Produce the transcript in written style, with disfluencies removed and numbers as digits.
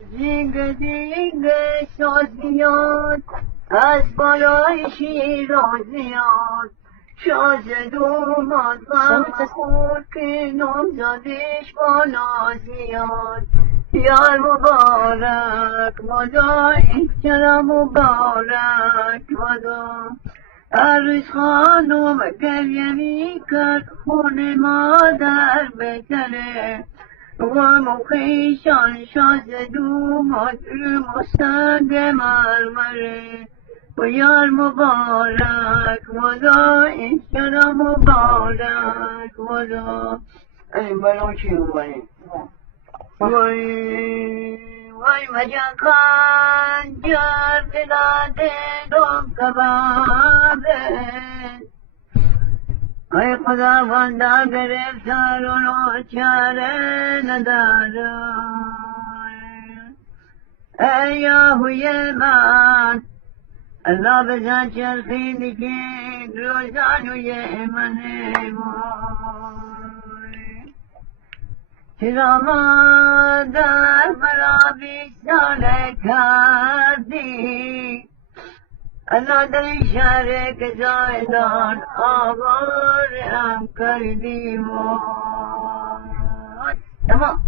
جیگ جیگ شازیان از بالای شیرازیان شازد اومد غم که نامزادش با نازیان یار مبارک مدا اینجا مبارک مدا عروس خانم گریه می کرد خون مادر بهتره غم و خویشان شازد اومد مستنگ مرمره و یار مبارک مدا اینجا مبارک مدا این بلا چی اومده وای مجان خنجر دلاده دم کبابه ای خداوندا گرفتار و چاره نداره ای یاهوی من الله بزن چرخی نکین روزانوی من چرا مادر مرا بیشتر کردی الله در این شهر که زایدان آوارم کردی تمام